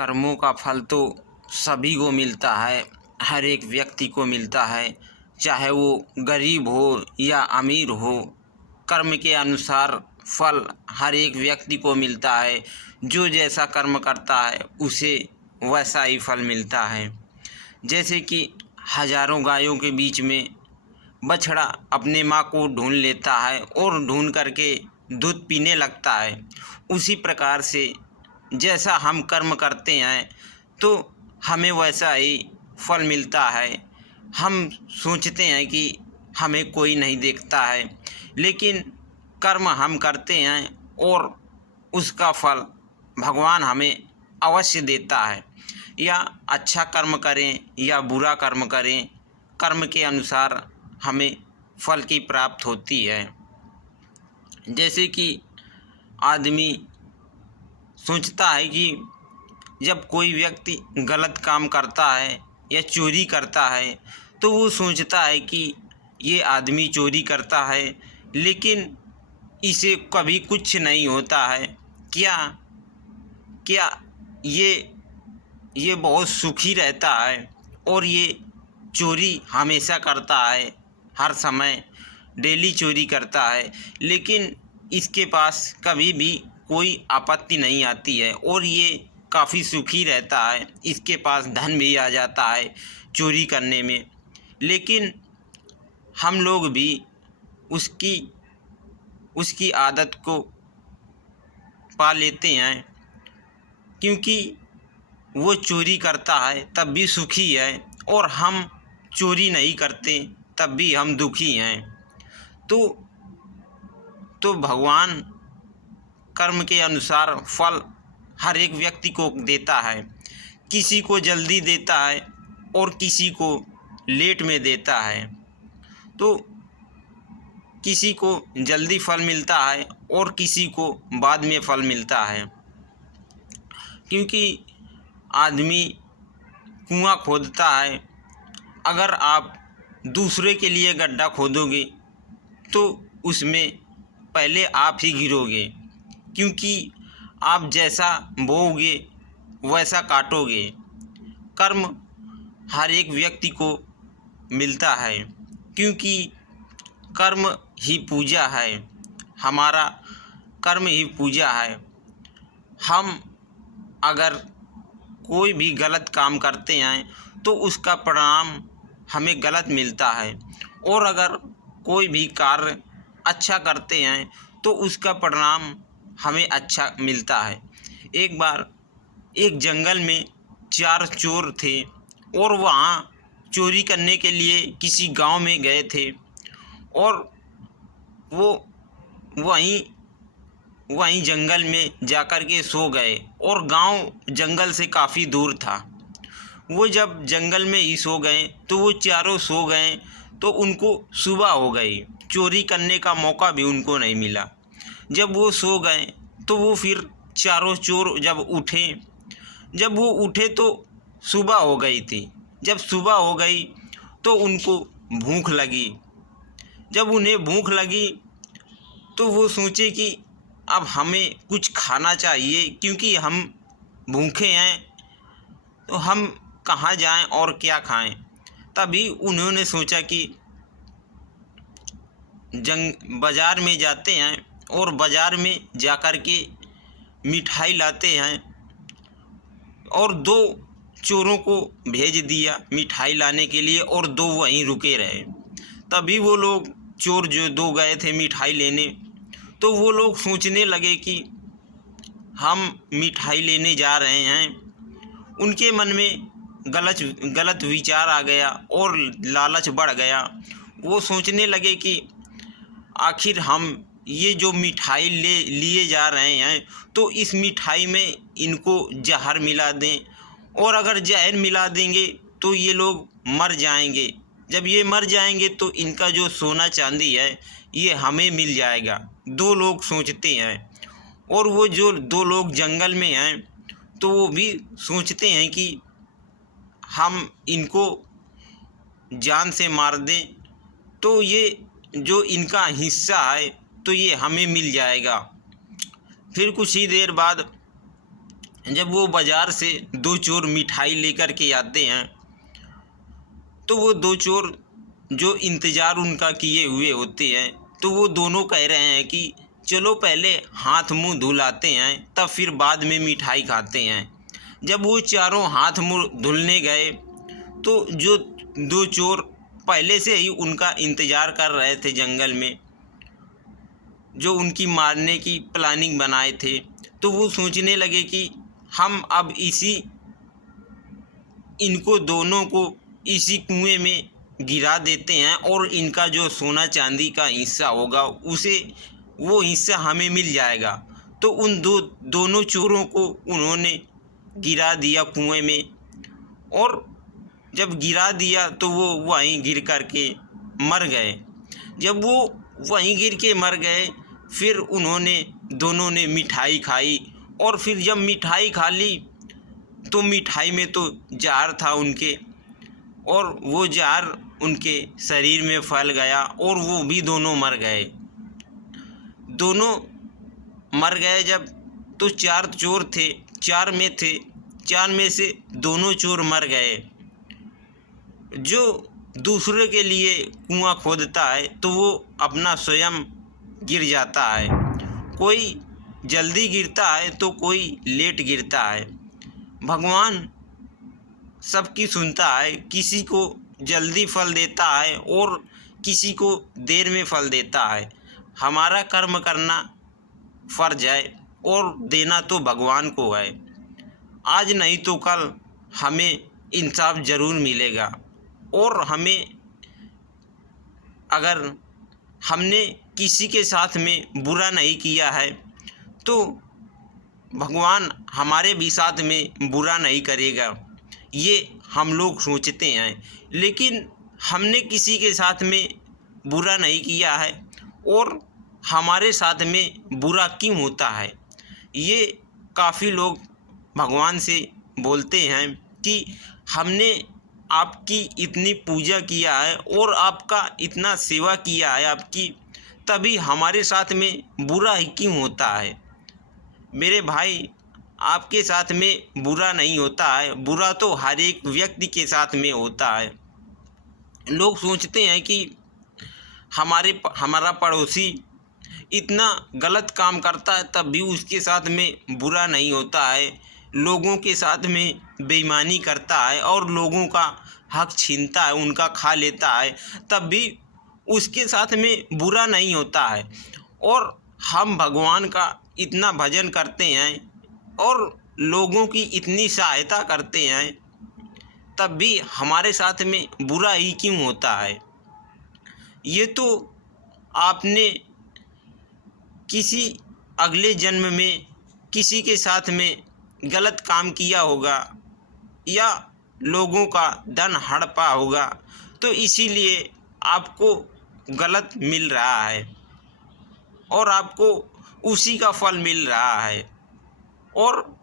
कर्मों का फल तो सभी को मिलता है, हर एक व्यक्ति को मिलता है, चाहे वो गरीब हो या अमीर हो। कर्म के अनुसार फल हर एक व्यक्ति को मिलता है। जो जैसा कर्म करता है उसे वैसा ही फल मिलता है। जैसे कि हजारों गायों के बीच में बछड़ा अपने माँ को ढूंढ लेता है और ढूंढ करके दूध पीने लगता है, उसी प्रकार से जैसा हम कर्म करते हैं तो हमें वैसा ही फल मिलता है। हम सोचते हैं कि हमें कोई नहीं देखता है, लेकिन कर्म हम करते हैं और उसका फल भगवान हमें अवश्य देता है। या अच्छा कर्म करें या बुरा कर्म करें, कर्म के अनुसार हमें फल की प्राप्त होती है। जैसे कि आदमी सोचता है कि जब कोई व्यक्ति गलत काम करता है या चोरी करता है तो वो सोचता है कि ये आदमी चोरी करता है, लेकिन इसे कभी कुछ नहीं होता है। क्या क्या ये बहुत सुखी रहता है और ये चोरी हमेशा करता है, हर समय डेली चोरी करता है, लेकिन इसके पास कभी भी कोई आपत्ति नहीं आती है और ये काफ़ी सुखी रहता है। इसके पास धन भी आ जाता है चोरी करने में, लेकिन हम लोग भी उसकी आदत को पा लेते हैं, क्योंकि वो चोरी करता है तब भी सुखी है और हम चोरी नहीं करते तब भी हम दुखी हैं। तो भगवान कर्म के अनुसार फल हर एक व्यक्ति को देता है। किसी को जल्दी देता है और किसी को लेट में देता है। तो किसी को जल्दी फल मिलता है और किसी को बाद में फल मिलता है, क्योंकि आदमी कुआं खोदता है। अगर आप दूसरे के लिए गड्ढा खोदोगे तो उसमें पहले आप ही गिरोगे, क्योंकि आप जैसा बोओगे वैसा काटोगे। कर्म हर एक व्यक्ति को मिलता है, क्योंकि कर्म ही पूजा है। हमारा कर्म ही पूजा है। हम अगर कोई भी गलत काम करते हैं तो उसका परिणाम हमें गलत मिलता है, और अगर कोई भी कार्य अच्छा करते हैं तो उसका परिणाम हमें अच्छा मिलता है। एक बार एक जंगल में 4 चोर थे और वहाँ चोरी करने के लिए किसी गांव में गए थे, और वो वहीं जंगल में जाकर के सो गए, और गांव जंगल से काफ़ी दूर था। वो जब जंगल में ही सो गए तो वो चारों सो गए, तो उनको सुबह हो गई। चोरी करने का मौका भी उनको नहीं मिला। जब वो सो गए तो वो फिर चारों चोर जब वो उठे तो सुबह हो गई थी। जब सुबह हो गई तो उनको भूख लगी। जब उन्हें भूख लगी तो वो सोचे कि अब हमें कुछ खाना चाहिए, क्योंकि हम भूखे हैं तो हम कहाँ जाएं और क्या खाएं। तभी उन्होंने सोचा कि बाज़ार में जाते हैं और बाज़ार में जाकर के मिठाई लाते हैं, और 2 चोरों को भेज दिया मिठाई लाने के लिए, और 2 वहीं रुके रहे। तभी वो लोग चोर जो 2 गए थे मिठाई लेने, तो वो लोग सोचने लगे कि हम मिठाई लेने जा रहे हैं। उनके मन में गलत विचार आ गया और लालच बढ़ गया। वो सोचने लगे कि आखिर हम ये जो मिठाई लिए जा रहे हैं तो इस मिठाई में इनको जहर मिला दें, और अगर जहर मिला देंगे तो ये लोग मर जाएंगे। जब ये मर जाएंगे तो इनका जो सोना चांदी है ये हमें मिल जाएगा। 2 लोग सोचते हैं, और वो जो 2 लोग जंगल में हैं तो वो भी सोचते हैं कि हम इनको जान से मार दें तो ये जो इनका हिस्सा है तो ये हमें मिल जाएगा। फिर कुछ ही देर बाद जब वो बाज़ार से दो चोर मिठाई लेकर के आते हैं तो वो दो चोर जो इंतज़ार उनका किए हुए होते हैं तो वो दोनों कह रहे हैं कि चलो पहले हाथ मुंह धुलाते हैं तब फिर बाद में मिठाई खाते हैं। जब वो चारों हाथ मुंह धुलने गए तो जो दो चोर पहले से ही उनका इंतज़ार कर रहे थे जंगल में, जो उनकी मारने की प्लानिंग बनाए थे, तो वो सोचने लगे कि हम अब इनको दोनों को इसी कुएं में गिरा देते हैं और इनका जो सोना चांदी का हिस्सा होगा उसे वो हिस्सा हमें मिल जाएगा। तो उन दोनों चोरों को उन्होंने गिरा दिया कुएं में, और जब गिरा दिया तो वो वहीं गिर कर के मर गए। जब वो वहीं गिर के मर गए फिर उन्होंने दोनों ने मिठाई खाई, और फिर जब मिठाई खा ली तो मिठाई में तो जहर था उनके, और वो जहर उनके शरीर में फैल गया और वो भी दोनों मर गए। दोनों मर गए जब, तो चार चोर थे, चार में से दोनों चोर मर गए। जो दूसरे के लिए कुआं खोदता है तो वो अपना स्वयं गिर जाता है। कोई जल्दी गिरता है तो कोई लेट गिरता है। भगवान सबकी सुनता है, किसी को जल्दी फल देता है और किसी को देर में फल देता है। हमारा कर्म करना फर्ज है और देना तो भगवान को है। आज नहीं तो कल हमें इंसाफ ज़रूर मिलेगा, और हमें अगर हमने किसी के साथ में बुरा नहीं किया है तो भगवान हमारे भी साथ में बुरा नहीं करेगा, ये हम लोग सोचते हैं। लेकिन हमने किसी के साथ में बुरा नहीं किया है और हमारे साथ में बुरा क्यों होता है, ये काफ़ी लोग भगवान से बोलते हैं कि हमने आपकी इतनी पूजा किया है और आपका इतना सेवा किया है आपकी, तभी हमारे साथ में बुरा ही क्यों होता है। मेरे भाई, आपके साथ में बुरा नहीं होता है, बुरा तो हर एक व्यक्ति के साथ में होता है। लोग सोचते हैं कि हमारा पड़ोसी इतना गलत काम करता है तब भी उसके साथ में बुरा नहीं होता है, लोगों के साथ में बेईमानी करता है और लोगों का हक छीनता है, उनका खा लेता है, तब भी उसके साथ में बुरा नहीं होता है। और हम भगवान का इतना भजन करते हैं और लोगों की इतनी सहायता करते हैं, तब भी हमारे साथ में बुरा ही क्यों होता है। ये तो आपने किसी अगले जन्म में किसी के साथ में गलत काम किया होगा या लोगों का धन हड़पा होगा, तो इसीलिए आपको गलत मिल रहा है और आपको उसी का फल मिल रहा है। और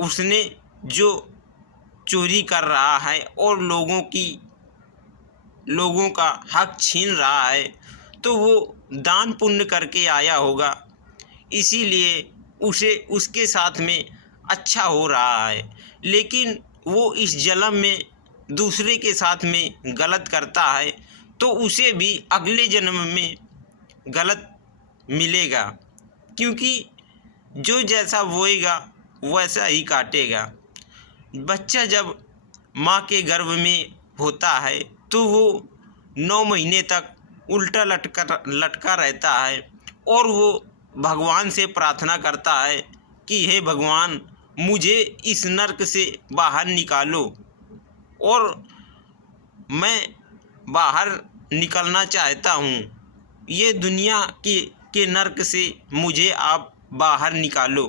उसने जो चोरी कर रहा है और लोगों का हक छीन रहा है तो वो दान पुण्य करके आया होगा, इसीलिए उसे उसके साथ में अच्छा हो रहा है। लेकिन वो इस जन्म में दूसरे के साथ में गलत करता है तो उसे भी अगले जन्म में गलत मिलेगा, क्योंकि जो जैसा बोएगा वैसा ही काटेगा। बच्चा जब माँ के गर्भ में होता है तो वो 9 महीने तक उल्टा लटका रहता है और वो भगवान से प्रार्थना करता है कि हे भगवान, मुझे इस नर्क से बाहर निकालो, और मैं बाहर निकलना चाहता हूँ, ये दुनिया के नर्क से मुझे आप बाहर निकालो।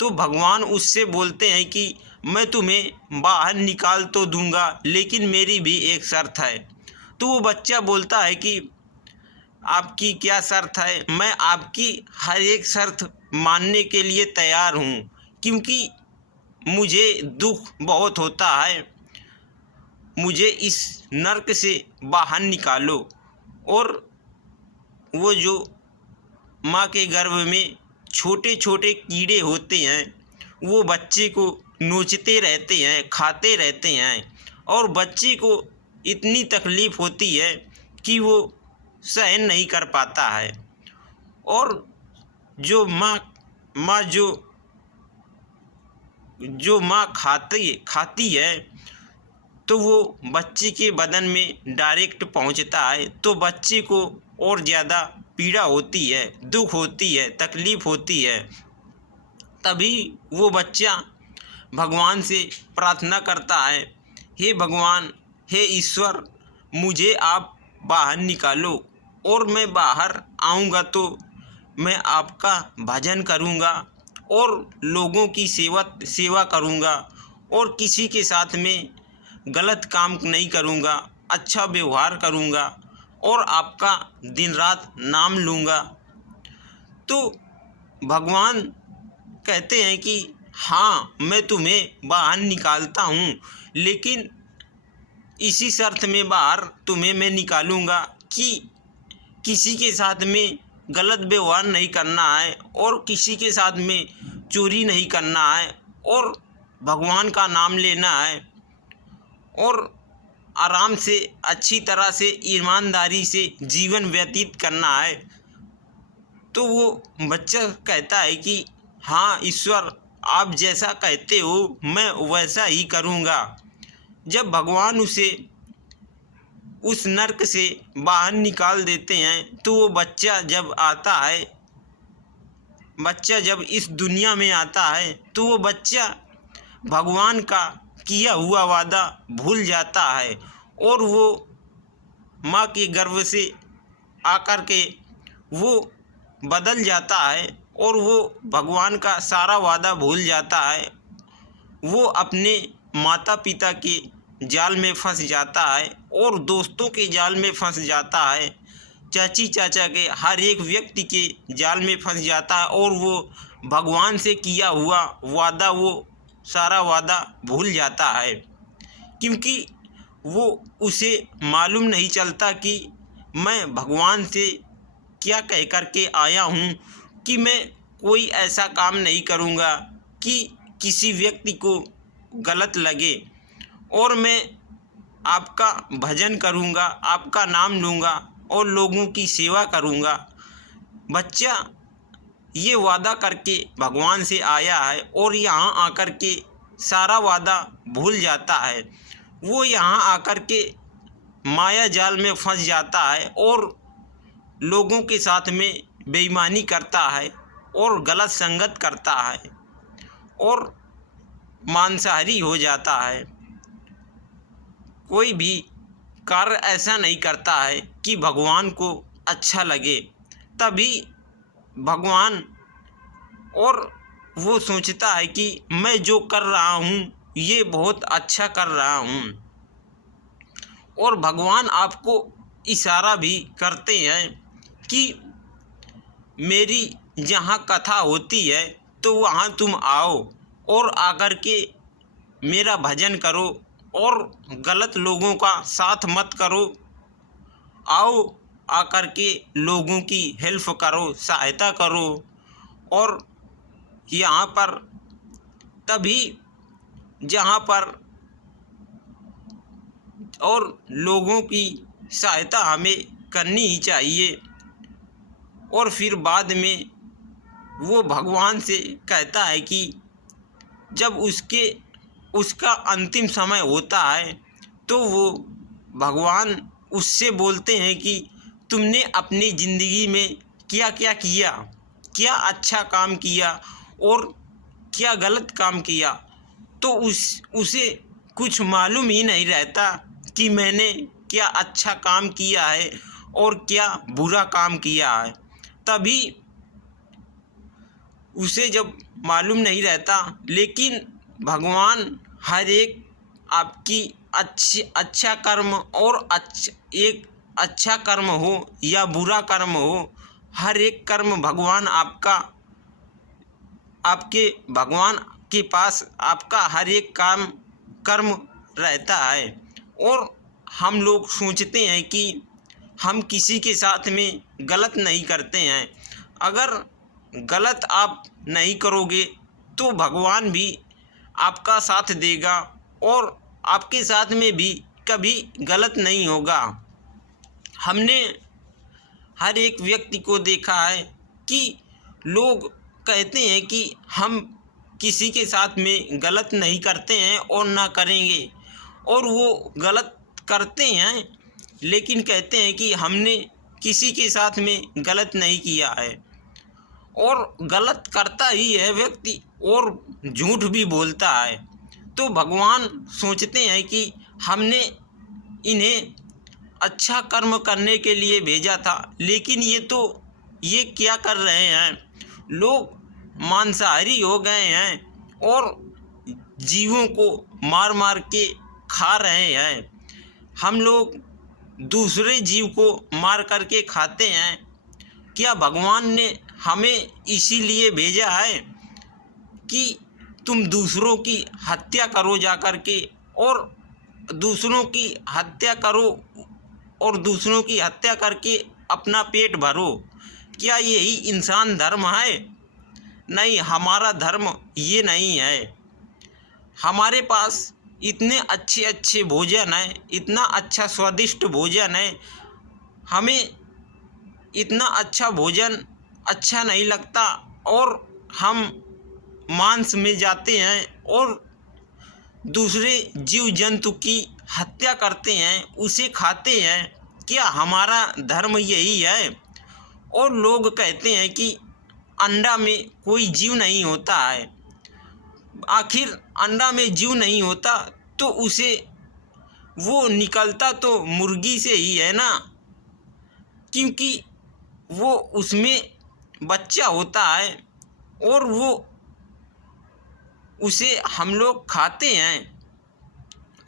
तो भगवान उससे बोलते हैं कि मैं तुम्हें बाहर निकाल तो दूंगा, लेकिन मेरी भी एक शर्त है। तो वो बच्चा बोलता है कि आपकी क्या शर्त है। मैं आपकी हर एक शर्त मानने के लिए तैयार हूँ, क्योंकि मुझे दुख बहुत होता है, मुझे इस नर्क से बाहर निकालो। और वो जो माँ के गर्भ में छोटे छोटे कीड़े होते हैं वो बच्चे को नोचते रहते हैं, खाते रहते हैं, और बच्चे को इतनी तकलीफ़ होती है कि वो सहन नहीं कर पाता है। और जो माँ जो माँ खाती है तो वो बच्चे के बदन में डायरेक्ट पहुंचता है, तो बच्चे को और ज़्यादा पीड़ा होती है, दुख होती है, तकलीफ़ होती है। तभी वो बच्चा भगवान से प्रार्थना करता है, हे भगवान, हे ईश्वर, मुझे आप बाहर निकालो और मैं बाहर आऊँगा तो मैं आपका भजन करूँगा और लोगों की सेवा करूँगा और किसी के साथ में गलत काम नहीं करूँगा, अच्छा व्यवहार करूँगा और आपका दिन रात नाम लूँगा। तो भगवान कहते हैं कि हाँ, मैं तुम्हें बाहर निकालता हूँ, लेकिन इसी शर्त में बाहर तुम्हें मैं निकालूँगा कि किसी के साथ में गलत व्यवहार नहीं करना है और किसी के साथ में चोरी नहीं करना है और भगवान का नाम लेना है और आराम से अच्छी तरह से ईमानदारी से जीवन व्यतीत करना है। तो वो बच्चा कहता है कि हाँ ईश्वर, आप जैसा कहते हो मैं वैसा ही करूँगा। जब भगवान उसे उस नर्क से बाहर निकाल देते हैं तो वो बच्चा जब इस दुनिया में आता है तो वो बच्चा भगवान का किया हुआ वादा भूल जाता है और वो माँ के गर्भ से आकर के वो बदल जाता है और वो भगवान का सारा वादा भूल जाता है। वो अपने माता पिता के जाल में फंस जाता है और दोस्तों के जाल में फंस जाता है, चाची चाचा के हर एक व्यक्ति के जाल में फंस जाता है और वो भगवान से किया हुआ वादा, वो सारा वादा भूल जाता है, क्योंकि वो उसे मालूम नहीं चलता कि मैं भगवान से क्या कह कर के आया हूँ कि मैं कोई ऐसा काम नहीं करूँगा कि किसी व्यक्ति को गलत लगे और मैं आपका भजन करूँगा, आपका नाम लूँगा और लोगों की सेवा करूँगा। बच्चा ये वादा करके भगवान से आया है और यहाँ आकर के सारा वादा भूल जाता है। वो यहाँ आकर के माया जाल में फंस जाता है और लोगों के साथ में बेईमानी करता है और गलत संगत करता है और मांसाहारी हो जाता है। कोई भी कार्य ऐसा नहीं करता है कि भगवान को अच्छा लगे, तभी भगवान और वो सोचता है कि मैं जो कर रहा हूँ ये बहुत अच्छा कर रहा हूँ। और भगवान आपको इशारा भी करते हैं कि मेरी जहाँ कथा होती है तो वहाँ तुम आओ और आकर के मेरा भजन करो और गलत लोगों का साथ मत करो। आओ आकर के लोगों की हेल्प करो, सहायता करो और यहाँ पर तभी जहाँ पर और लोगों की सहायता हमें करनी ही चाहिए। और फिर बाद में वो भगवान से कहता है कि जब उसका अंतिम समय होता है तो वो भगवान उससे बोलते हैं कि तुमने अपनी ज़िंदगी में क्या क्या किया, क्या अच्छा काम किया और क्या गलत काम किया। तो उसे कुछ मालूम ही नहीं रहता कि मैंने क्या अच्छा काम किया है और क्या बुरा काम किया है। तभी उसे जब मालूम नहीं रहता, लेकिन भगवान हर एक आपकी अच्छा कर्म और एक अच्छा कर्म हो या बुरा कर्म हो, हर एक कर्म भगवान भगवान के पास आपका हर एक कर्म रहता है। और हम लोग सोचते हैं कि हम किसी के साथ में गलत नहीं करते हैं। अगर गलत आप नहीं करोगे तो भगवान भी आपका साथ देगा और आपके साथ में भी कभी गलत नहीं होगा। हमने हर एक व्यक्ति को देखा है कि लोग कहते हैं कि हम किसी के साथ में गलत नहीं करते हैं और ना करेंगे, और वो गलत करते हैं लेकिन कहते हैं कि हमने किसी के साथ में गलत नहीं किया है। और गलत करता ही है व्यक्ति और झूठ भी बोलता है। तो भगवान सोचते हैं कि हमने इन्हें अच्छा कर्म करने के लिए भेजा था, लेकिन ये क्या कर रहे हैं, लोग मांसाहारी हो गए हैं और जीवों को मार मार के खा रहे हैं। हम लोग दूसरे जीव को मार करके खाते हैं। क्या भगवान ने हमें इसीलिए भेजा है कि तुम दूसरों की हत्या करो जा कर के, और दूसरों की हत्या करो और दूसरों की हत्या करके अपना पेट भरो? क्या यही इंसान धर्म है? नहीं, हमारा धर्म ये नहीं है। हमारे पास इतने अच्छे अच्छे भोजन है, इतना अच्छा स्वादिष्ट भोजन है, हमें इतना अच्छा भोजन अच्छा नहीं लगता और हम मांस में जाते हैं और दूसरे जीव जंतु की हत्या करते हैं, उसे खाते हैं। क्या हमारा धर्म यही है? और लोग कहते हैं कि अंडा में कोई जीव नहीं होता है। आखिर अंडा में जीव नहीं होता तो उसे वो निकलता तो मुर्गी से ही है ना, क्योंकि वो उसमें बच्चा होता है और वो उसे हम लोग खाते हैं।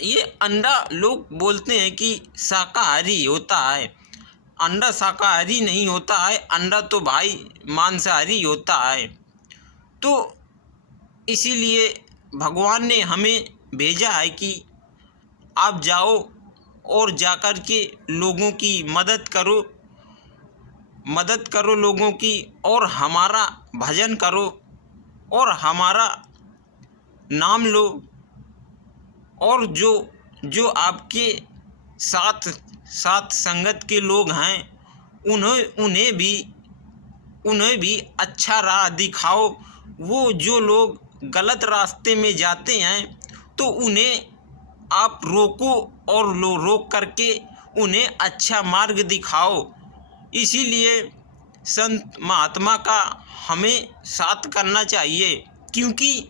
ये अंडा लोग बोलते हैं कि शाकाहारी होता है, अंडा शाकाहारी नहीं होता है, अंडा तो भाई मांसाहारी होता है। तो इसीलिए भगवान ने हमें भेजा है कि आप जाओ और जाकर के लोगों की मदद करो लोगों की, और हमारा भजन करो और हमारा नाम लो, और जो आपके साथ संगत के लोग हैं उन्हें भी अच्छा राह दिखाओ। वो जो लोग गलत रास्ते में जाते हैं तो उन्हें आप रोको और रोक करके उन्हें अच्छा मार्ग दिखाओ। इसीलिए संत महात्मा का हमें साथ करना चाहिए, क्योंकि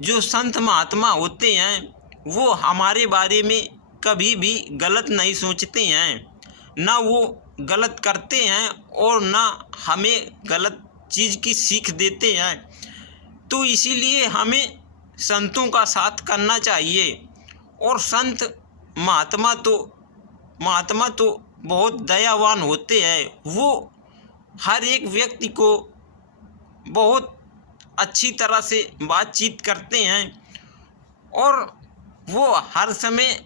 जो संत महात्मा होते हैं वो हमारे बारे में कभी भी गलत नहीं सोचते हैं, ना वो गलत करते हैं और ना हमें गलत चीज़ की सीख देते हैं। तो इसीलिए हमें संतों का साथ करना चाहिए। और संत महात्मा तो बहुत दयावान होते हैं। वो हर एक व्यक्ति को बहुत अच्छी तरह से बातचीत करते हैं और वो हर समय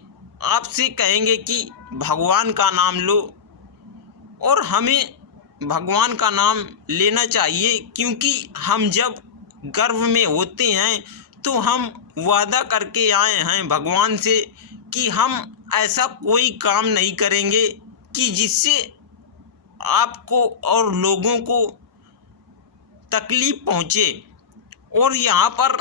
आपसे कहेंगे कि भगवान का नाम लो, और हमें भगवान का नाम लेना चाहिए, क्योंकि हम जब गर्भ में होते हैं तो हम वादा करके आए हैं भगवान से कि हम ऐसा कोई काम नहीं करेंगे कि जिससे आपको और लोगों को तकलीफ़ पहुँचे। और यहाँ पर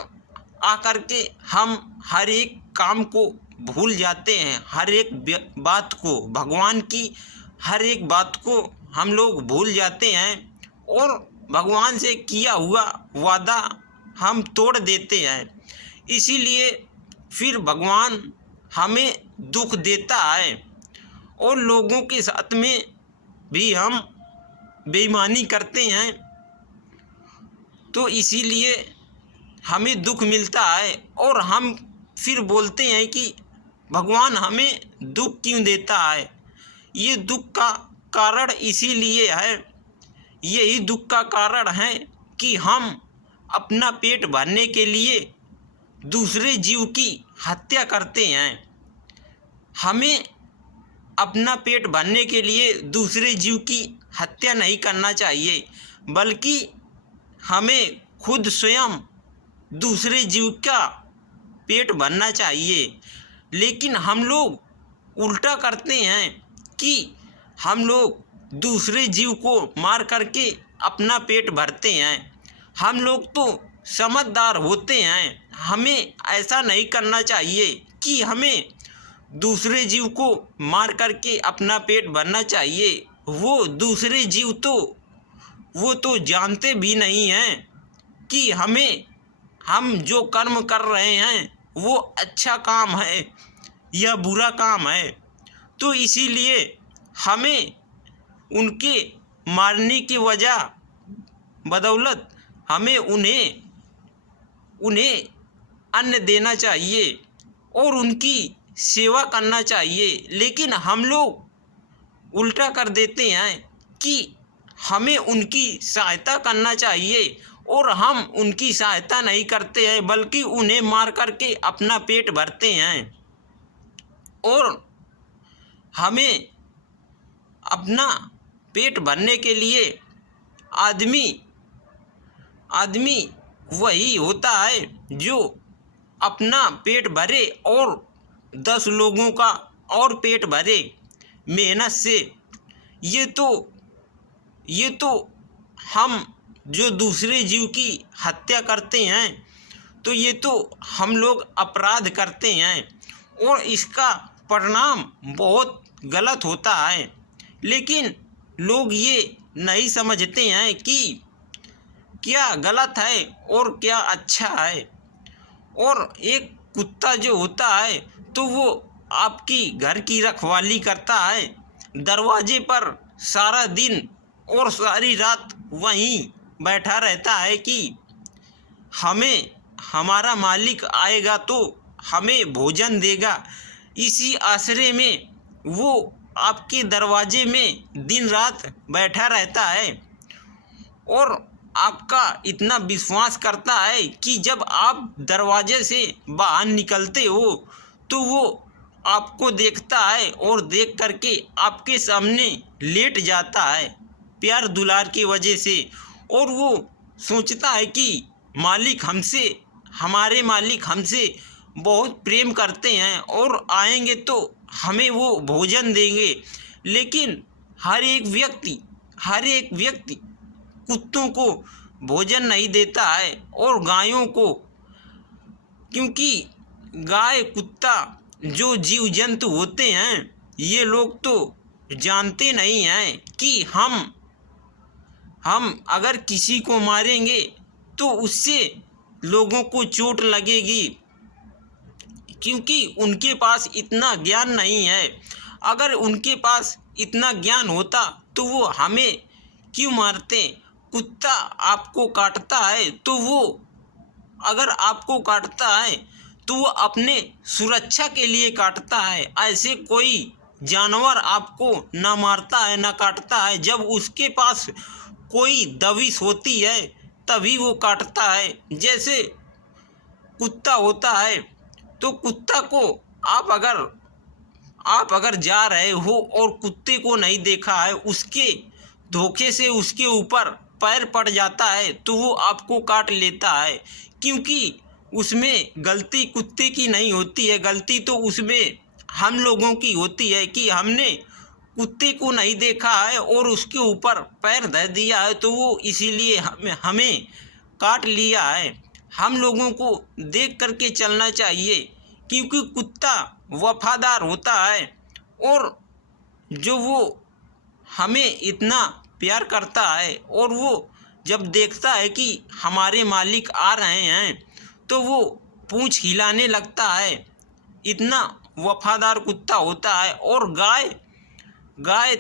आकर के हम हर एक काम को भूल जाते हैं, हर एक बात को, भगवान की हर एक बात को हम लोग भूल जाते हैं और भगवान से किया हुआ वादा हम तोड़ देते हैं। इसीलिए फिर भगवान हमें दुख देता है और लोगों के साथ में भी हम बेईमानी करते हैं, तो इसीलिए हमें दुख मिलता है। और हम फिर बोलते हैं कि भगवान हमें दुख क्यों देता है। ये दुख का कारण इसीलिए है, यही दुख का कारण है कि हम अपना पेट भरने के लिए दूसरे जीव की हत्या करते हैं। हमें अपना पेट भरने के लिए दूसरे जीव की हत्या नहीं करना चाहिए, बल्कि हमें खुद स्वयं दूसरे जीव का पेट भरना चाहिए। लेकिन हम लोग उल्टा करते हैं कि हम लोग दूसरे जीव को मार करके अपना पेट भरते हैं। हम लोग तो समझदार होते हैं, हमें ऐसा नहीं करना चाहिए कि हमें दूसरे जीव को मार करके अपना पेट भरना चाहिए। वो दूसरे जीव वो तो जानते भी नहीं हैं कि हम जो कर्म कर रहे हैं वो अच्छा काम है या बुरा काम है। तो इसीलिए हमें उनके मारने की वजह बदौलत हमें उन्हें अन्न देना चाहिए और उनकी सेवा करना चाहिए। लेकिन हम लोग उल्टा कर देते हैं कि हमें उनकी सहायता करना चाहिए और हम उनकी सहायता नहीं करते हैं, बल्कि उन्हें मार करके अपना पेट भरते हैं। और हमें अपना पेट भरने के लिए आदमी वही होता है जो अपना पेट भरे और 10 लोगों का और पेट भरे मेहनत से। ये तो हम जो दूसरे जीव की हत्या करते हैं तो ये तो हम लोग अपराध करते हैं और इसका परिणाम बहुत गलत होता है। लेकिन लोग ये नहीं समझते हैं कि क्या गलत है और क्या अच्छा है। और एक कुत्ता जो होता है तो वो आपकी घर की रखवाली करता है, दरवाजे पर सारा दिन और सारी रात वहीं बैठा रहता है कि हमारा मालिक आएगा तो हमें भोजन देगा। इसी आसरे में वो आपके दरवाजे में दिन रात बैठा रहता है और आपका इतना विश्वास करता है कि जब आप दरवाजे से बाहर निकलते हो तो वो आपको देखता है और देख करके आपके सामने लेट जाता है प्यार दुलार की वजह से। और वो सोचता है कि हमारे मालिक हमसे बहुत प्रेम करते हैं और आएंगे तो हमें वो भोजन देंगे। लेकिन हर एक व्यक्ति कुत्तों को भोजन नहीं देता है और गायों को, क्योंकि गाय कुत्ता जो जीव जंतु होते हैं ये लोग तो जानते नहीं हैं कि हम अगर किसी को मारेंगे तो उससे लोगों को चोट लगेगी, क्योंकि उनके पास इतना ज्ञान नहीं है। अगर उनके पास इतना ज्ञान होता तो वो हमें क्यों मारते। कुत्ता आपको काटता है तो वो अगर आपको काटता है तो वो अपने सुरक्षा के लिए काटता है। ऐसे कोई जानवर आपको ना मारता है ना काटता है, जब उसके पास कोई दबिश होती है तभी वो काटता है। जैसे कुत्ता होता है तो कुत्ता को आप अगर जा रहे हो और कुत्ते को नहीं देखा है, उसके धोखे से उसके ऊपर पैर पड़ जाता है तो वो आपको काट लेता है, क्योंकि उसमें गलती कुत्ते की नहीं होती है, गलती तो उसमें हम लोगों की होती है कि हमने कुत्ते को नहीं देखा है और उसके ऊपर पैर धर दिया है तो वो इसीलिए हमें काट लिया है। हम लोगों को देख करके चलना चाहिए, क्योंकि कुत्ता वफादार होता है और जो वो हमें इतना प्यार करता है और वो जब देखता है कि हमारे मालिक आ रहे हैं तो वो पूंछ हिलाने लगता है। इतना वफादार कुत्ता होता है। और गाय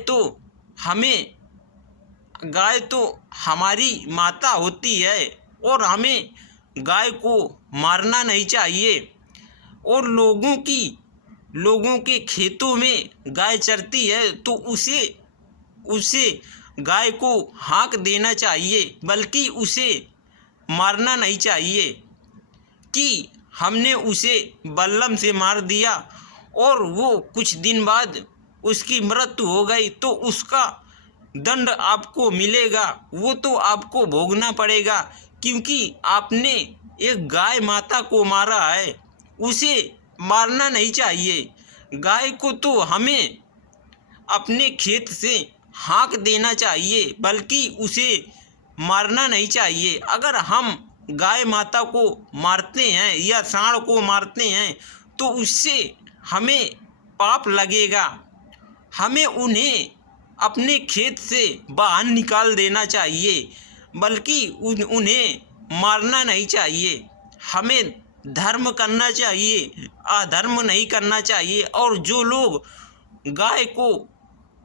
तो हमारी माता होती है और हमें गाय को मारना नहीं चाहिए। और लोगों के खेतों में गाय चरती है तो उसे गाय को हाँक देना चाहिए, बल्कि उसे मारना नहीं चाहिए कि हमने उसे बल्लम से मार दिया और वो कुछ दिन बाद उसकी मृत्यु हो गई तो उसका दंड आपको मिलेगा, वो तो आपको भोगना पड़ेगा, क्योंकि आपने एक गाय माता को मारा है, उसे मारना नहीं चाहिए। गाय को तो हमें अपने खेत से हाँक देना चाहिए, बल्कि उसे मारना नहीं चाहिए। अगर हम गाय माता को मारते हैं या सांड को मारते हैं तो उससे हमें पाप लगेगा। हमें उन्हें अपने खेत से बाहर निकाल देना चाहिए, बल्कि उन्हें मारना नहीं चाहिए। हमें धर्म करना चाहिए, अधर्म नहीं करना चाहिए। और जो लोग गाय को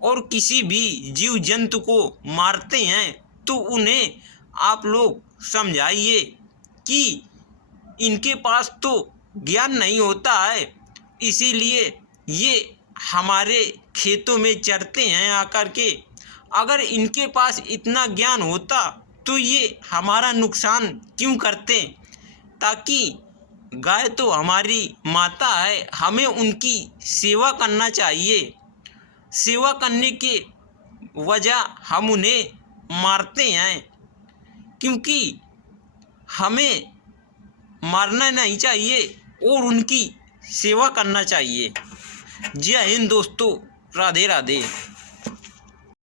और किसी भी जीव जंतु को मारते हैं तो उन्हें आप लोग समझाइए कि इनके पास तो ज्ञान नहीं होता है, इसीलिए ये हमारे खेतों में चरते हैं आकर के। अगर इनके पास इतना ज्ञान होता तो ये हमारा नुकसान क्यों करते। ताकि गाय तो हमारी माता है, हमें उनकी सेवा करना चाहिए। सेवा करने के वजह हम उन्हें मारते हैं, क्योंकि हमें मारना नहीं चाहिए और उनकी सेवा करना चाहिए। जय हिंद दोस्तों, राधे राधे।